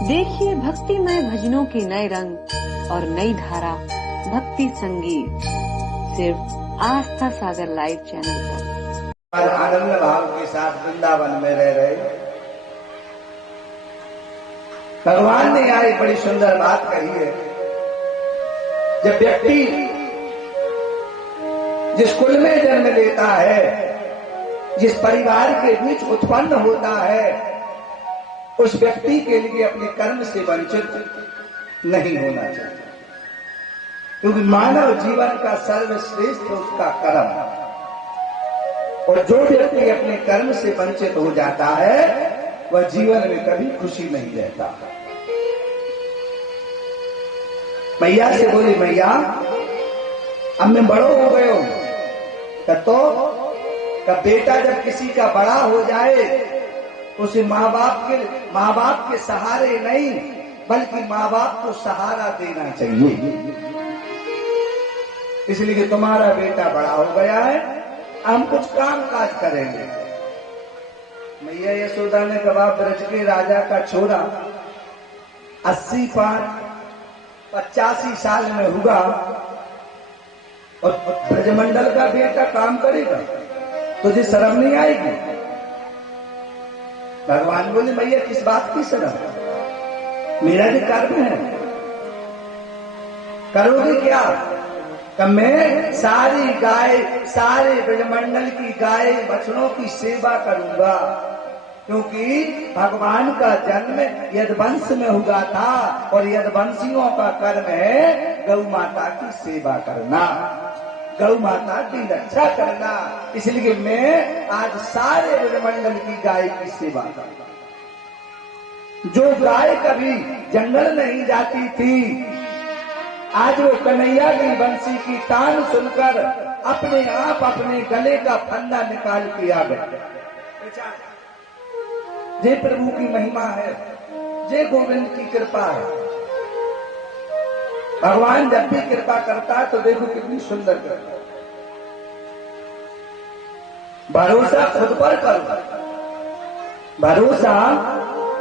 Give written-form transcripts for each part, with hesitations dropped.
देखिए भक्तिमय भजनों के नए रंग और नई धारा भक्ति संगीत सिर्फ आस्था सागर लाइव चैनल पर। आनंद भाव के साथ वृंदावन में रह रहे भगवान ने यहाँ एक बड़ी सुंदर बात कही है। जब व्यक्ति जिस कुल में जन्म लेता है, जिस परिवार के बीच उत्पन्न होता है, उस व्यक्ति के लिए अपने कर्म से वंचित नहीं होना चाहिए, क्योंकि मानव जीवन का सर्वश्रेष्ठ उसका कर्म। और जो व्यक्ति अपने कर्म से वंचित हो जाता है वह जीवन में कभी खुशी नहीं रहता। मैया से बोली, मैया अब मैं बड़ो हो गए हो, तो बेटा जब किसी का बड़ा हो जाए उसे माँ बाप के सहारे नहीं बल्कि माँ बाप को सहारा देना चाहिए। इसलिए कि तुम्हारा बेटा बड़ा हो गया है, हम कुछ काम काज करेंगे। मैया यशोदा ने कहा, ब्रज के राजा का छोरा 85 साल में होगा और ब्रजमंडल का बेटा काम करेगा, तुझे शर्म नहीं आएगी? भगवान बोले, मैया किस बात की शर्म? मेरा भी कर्म है, करोगे क्या? कि मैं सारे ब्रजमंडल की गाय बछड़ों की सेवा करूंगा, क्योंकि भगवान का जन्म यदवंश में हुआ था और यदवंशियों का कर्म है गौ माता की सेवा करना, गौ माता की रक्षा करना। इसलिए मैं आज सारे ब्रजमंडल की गाय की सेवा करूंगा। जो गाय कभी जंगल नहीं जाती थी, आज वो कन्हैया की बंसी की तान सुनकर अपने आप अपने गले का फंदा निकाल के आ गए। जय प्रभु की महिमा है, जय गोविंद की कृपा है। भगवान जब भी कृपा करता है तो देखो कितनी सुंदर करता है। भरोसा खुद पर करो, भरोसा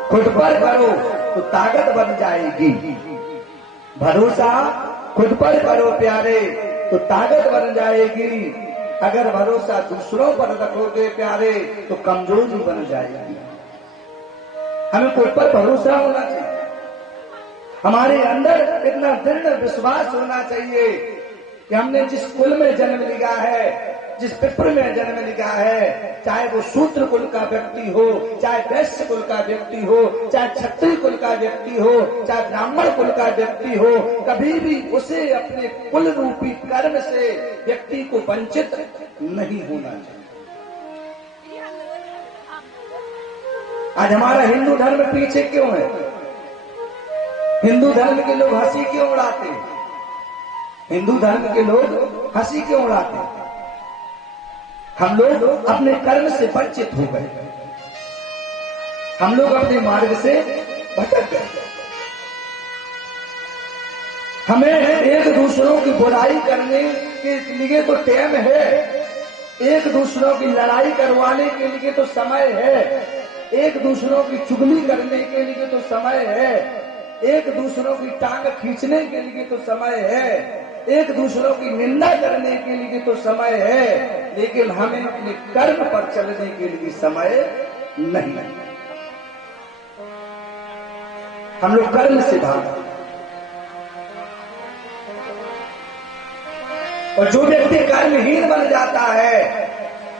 खुद पर करो तो ताकत बन जाएगी। भरोसा खुद पर करो प्यारे तो ताकत बन जाएगी। अगर भरोसा दूसरों पर रखोगे प्यारे तो कमजोरी बन जाएगी। हमें खुद पर भरोसा होना चाहिए, हमारे अंदर इतना दृढ़ विश्वास होना चाहिए कि हमने जिस कुल में जन्म लिया है, जिस पितृ में जन्म लिया है, चाहे वो शूद्र कुल का व्यक्ति हो, चाहे वैश्य कुल का व्यक्ति हो, चाहे क्षत्रिय कुल का व्यक्ति हो, चाहे ब्राह्मण कुल का व्यक्ति हो, कभी भी उसे अपने कुल रूपी कर्म से व्यक्ति को वंचित नहीं होना चाहिए। आज हमारा हिंदू धर्म पीछे क्यों है? हिंदू धर्म के लोग हंसी क्यों उड़ाते हैं? हिंदू धर्म के लोग हंसी क्यों उड़ाते हैं? हम लोग अपने कर्म से वंचित हो गए, हम लोग अपने मार्ग से भटक गए। हमें एक दूसरों की बुराई करने के लिए तो टाइम है, एक दूसरों की लड़ाई करवाने के लिए तो समय है, एक दूसरों की चुगली करने के लिए तो समय है, एक दूसरों की टांग खींचने के लिए तो समय है, एक दूसरों की निंदा करने के लिए तो समय है, लेकिन हमें अपने कर्म पर चलने के लिए समय नहीं। हम लोग कर्म से भागते, और जो व्यक्ति कर्महीन बन जाता है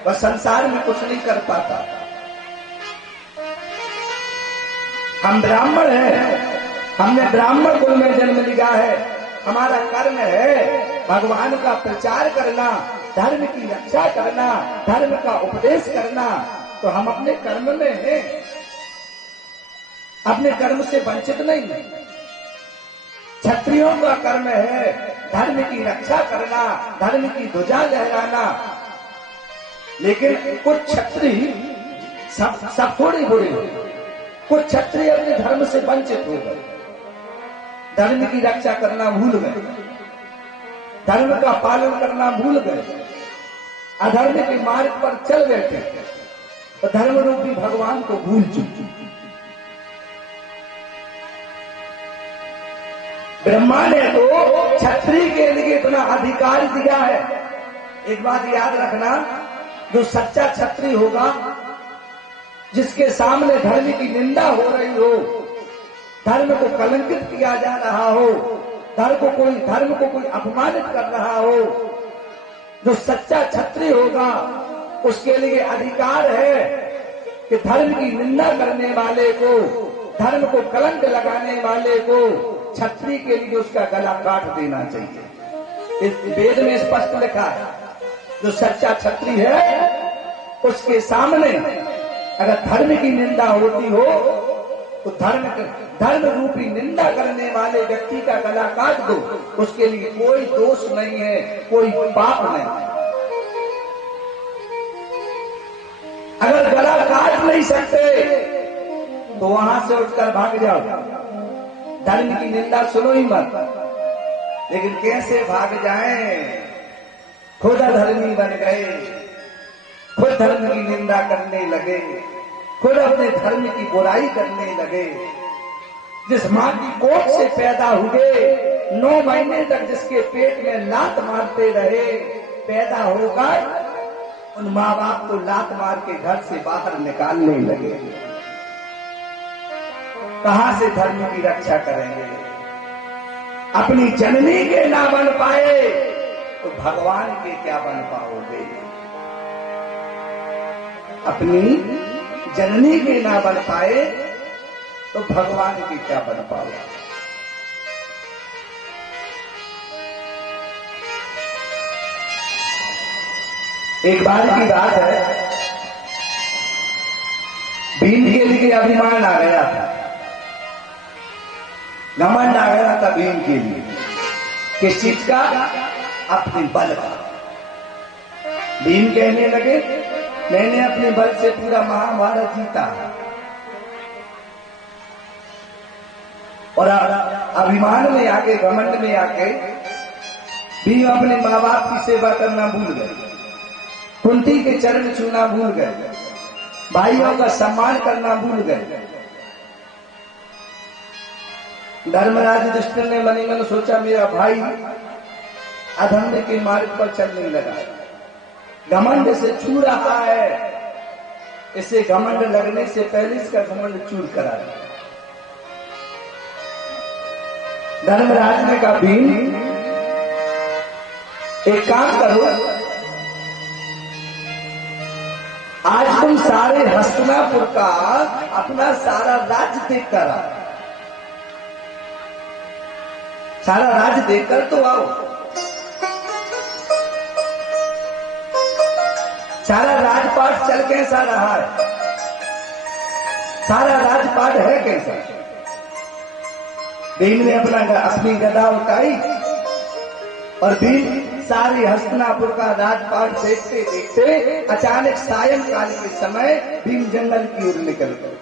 वह संसार में कुछ नहीं कर पाता। हम ब्राह्मण हैं, हमने ब्राह्मण कुल में जन्म लिया है, हमारा कर्म है भगवान का प्रचार करना, धर्म की रक्षा करना, धर्म का उपदेश करना, तो हम अपने कर्म में हैं, अपने कर्म से वंचित नहीं। क्षत्रियों का कर्म है धर्म की रक्षा करना, धर्म की ध्वजा लहराना, लेकिन कुछ क्षत्रिय सब थोड़े बुरे, कुछ क्षत्रिय अपने धर्म से वंचित हो गए, धर्म की रक्षा करना भूल गए, धर्म का पालन करना भूल गए, अधर्म के मार्ग पर चल बैठे, तो धर्म रूपी भगवान को भूल चुके। ब्रह्मा ने तो क्षत्रिय के लिए इतना अधिकार दिया है। एक बात याद रखना, जो सच्चा क्षत्रिय होगा, जिसके सामने धर्म की निंदा हो रही हो, धर्म को कलंकित किया जा रहा हो, धर्म को कोई अपमानित कर रहा हो, जो सच्चा क्षत्रिय होगा उसके लिए अधिकार है कि धर्म की निंदा करने वाले को, धर्म को कलंक लगाने वाले को क्षत्रिय के लिए उसका गला काट देना चाहिए। इस वेद में स्पष्ट लिखा है, जो सच्चा क्षत्रिय है उसके सामने अगर धर्म की निंदा होती हो तो धर्म रूपी निंदा करने वाले व्यक्ति का गला काट दो, उसके लिए कोई दोष नहीं है, कोई पाप नहीं। अगर गला काट नहीं सकते तो वहां से उठकर भाग जाओ, धर्म की निंदा सुनो ही मत। लेकिन कैसे भाग जाएं? खुद अधर्मी बन गए, खुद धर्म की निंदा करने लगे, खुद अपने धर्म की बुराई करने लगे। जिस मां की कोख से पैदा हुए, 9 महीने तक जिसके पेट में लात मारते रहे, पैदा होकर उन माँ बाप को लात मार के घर से बाहर निकालने लगे। कहां से धर्म की रक्षा करेंगे? अपनी जननी के ना बन पाए तो भगवान के क्या बन पाओगे? अपनी जननी के ना बन पाए तो भगवान की क्या बन पाओगे? एक बार की बात है, भीम के लिए अभिमान आ गया था, घमंड आ गया था भीम के लिए। किस चीज का? अपने बल का। भीम कहने लगे, मैंने अपने बल से पूरा महाभारत जीता। और अभिमान में आके, घमंड में आके भीम अपने माँ बाप की सेवा करना भूल गए, कुंती के चरण छूना भूल गए, भाइयों का सम्मान करना भूल गए। धर्मराज युधिष्ठिर ने मन ही मन सोचा, मेरा भाई अधर्म के मार्ग पर चलने लगा, घमंड से छू रहा है, इसे घमंड लगने से पहले इसका घमंड चूर करा दिया। धर्मराज ने कहा, भीम एक काम करो, आज तुम सारे हस्तिनापुर का अपना सारा राज्य देख कर आओ, सारा राज्य देखकर तो आओ। सारा राजपाट चल कैसा रहा है? सारा राजपाट है कैसा? भीम ने अपनी गदा उठाई और भीम सारी हस्तिनापुर का राजपाट देखते देखते अचानक सायंकाल के समय भीम जंगल की ओर निकल गए।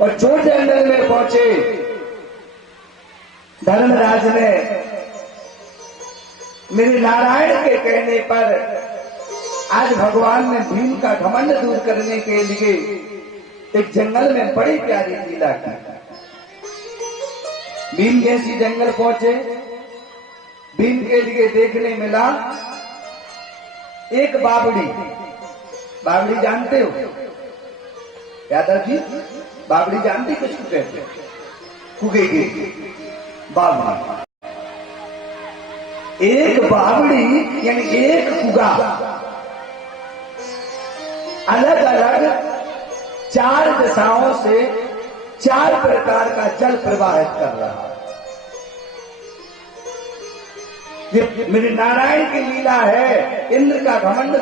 और जो जंगल में पहुंचे, धर्मराज ने मेरे नारायण के कहने पर आज भगवान ने भीम का घमंड दूर करने के लिए एक जंगल में बड़ी प्यारी लीला की। भीम जैसी जंगल पहुंचे, भीम के लिए देखने मिला एक बावड़ी। बावड़ी जानते हो यादव जी? बावड़ी जानती किसको कहते हैं? कुगे की बावड़ी। एक बावड़ी यानी एक कुगा अलग अलग 4 दिशाओं से 4 प्रकार का जल प्रवाहित कर रहा है। ये मेरे नारायण की लीला है। इंद्र का घमंड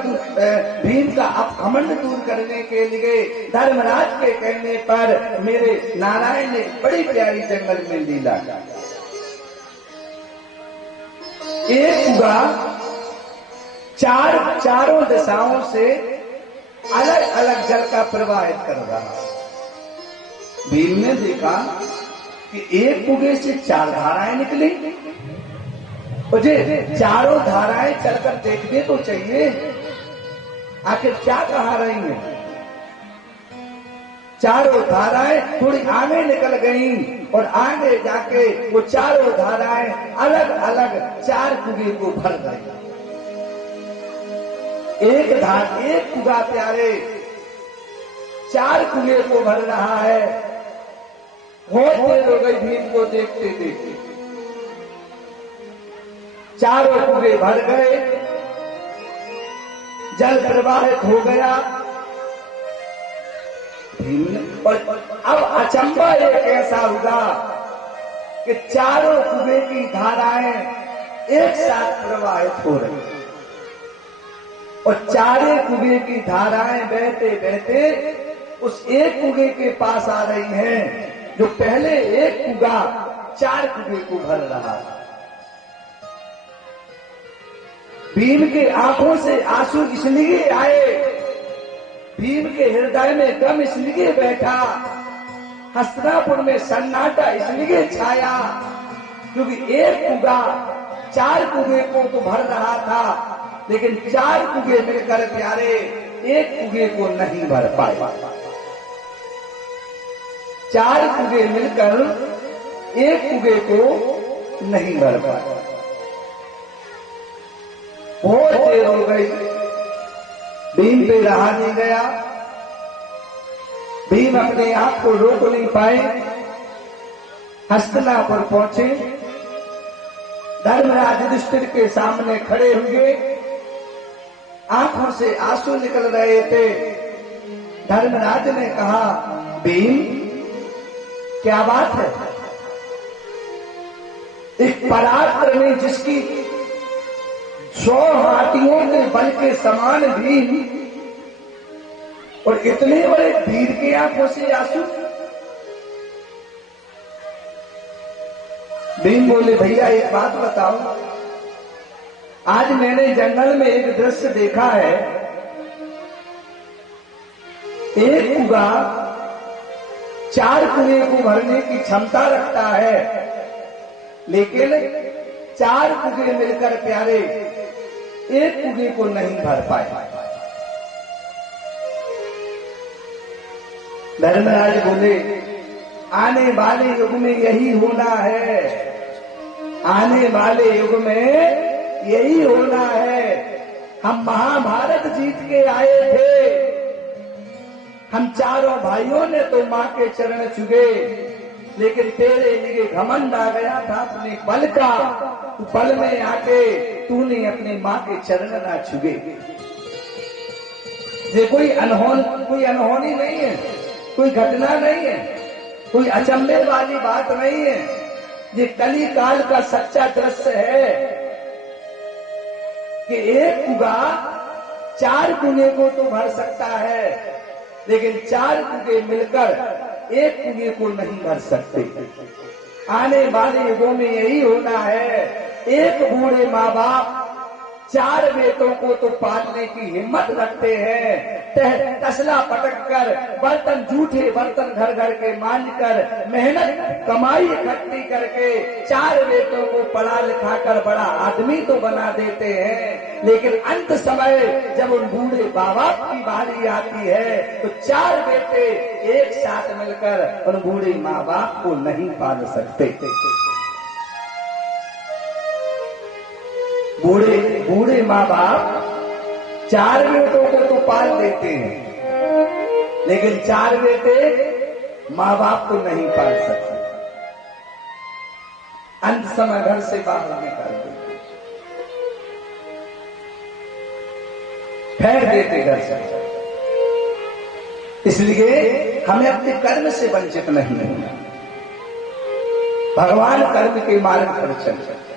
भीम का घमंड दूर करने के लिए धर्मराज के कहने पर मेरे नारायण ने बड़ी प्यारी जंगल में लीला की। एक कुगा चारों दिशाओं से अलग अलग जल का प्रवाहित कर रहा है। भीम ने देखा कि एक कुगे से 4 धाराएं निकली। मुझे चारों धाराएं चलकर देखने तो चाहिए, आखिर क्या कहा रही हैं। चारों धाराएं थोड़ी आगे निकल गईं और आगे जाके वो चारों धाराएं अलग अलग 4 कुएं को भर गई। एक कुआ प्यारे 4 कुएं को भर रहा है। बहुत देर हो गई भीम को देखते देखते। चारों कुएं भर गए, जल प्रवाहित हो गया। और अब अचंबा एक ऐसा हुआ कि चारों कुएं की धाराएं एक साथ प्रवाहित हो रही और चारे कुएं की धाराएं बहते बहते उस एक कुएं के पास आ रही हैं जो पहले एक कुआ 4 कुएं को भर रहा है। भीम के आंखों से आंसू इसलिए आए, भीम के हृदय में गम इसलिए बैठा, हस्तिनापुर में सन्नाटा इसलिए छाया क्योंकि एक कुआ 4 कुएं को तो भर रहा था, लेकिन 4 कुएं मिलकर प्यारे एक कुएं को नहीं भर पाए। 4 कुएं मिलकर एक कुएं को नहीं भर पाए। बहुत देर हो गई, भीम पे रहा नहीं गया। भीम अपने आप को रोक नहीं पाए। हस्तिनापुर पहुंचे, धर्मराज युधिष्ठिर के सामने खड़े हुए, आंखों से आंसू निकल रहे थे। धर्मराज ने कहा, भीम क्या बात है? एक पराक्रमी जिसकी 100 हाथियों के बल के समान भीम और इतने बड़े वीर के आंखों से आंसू। भीम बोले, भैया एक बात बताओ, आज मैंने जंगल में एक दृश्य देखा है। एक कुआ 4 कुएं को भरने की क्षमता रखता है, लेकिन 4 कुएं मिलकर प्यारे एक कुएं को नहीं भर पाए। धर्मराज बोले, आने वाले युग में यही होना है, आने वाले युग में यही होना है। हम महाभारत जीत के आए थे, हम चारों भाइयों ने तो मां के चरण छुए, लेकिन तेरे लिए घमंड आ गया था अपने बल का। तू बल में आके तूने अपनी मां के चरण ना छुए। ये कोई अनहोनी नहीं है, कोई घटना नहीं है, कोई अचंभे वाली बात नहीं है। ये कली काल का सच्चा दृश्य है कि एक कुआ 4 कुएं को तो भर सकता है, लेकिन 4 कुएं मिलकर एक कुएं को नहीं भर सकते। आने वाले युगों में यही होना है। एक बूढ़े माँ बाप 4 बेटों को तो पालने की हिम्मत रखते हैं। तसला पटक कर बर्तन, जूठे बर्तन घर घर के मांझ कर, मेहनत कमाई इकट्ठी करके 4 बेटों को पढ़ा लिखा कर बड़ा आदमी तो बना देते हैं, लेकिन अंत समय जब उन बूढ़े माँ बाप की बारी आती है तो 4 बेटे एक साथ मिलकर उन बूढ़े माँ बाप को नहीं पाल सकते। बूढ़े माँ बाप 4 बेटों को तो पाल देते हैं, लेकिन 4 बेटे माँ बाप को नहीं पाल सकते। अंत समय घर से बाहर निकाल देते, फेंक देते घर से। इसलिए हमें अपने कर्म से वंचित नहीं होना। भगवान कर्म के मार्ग पर चल सकते।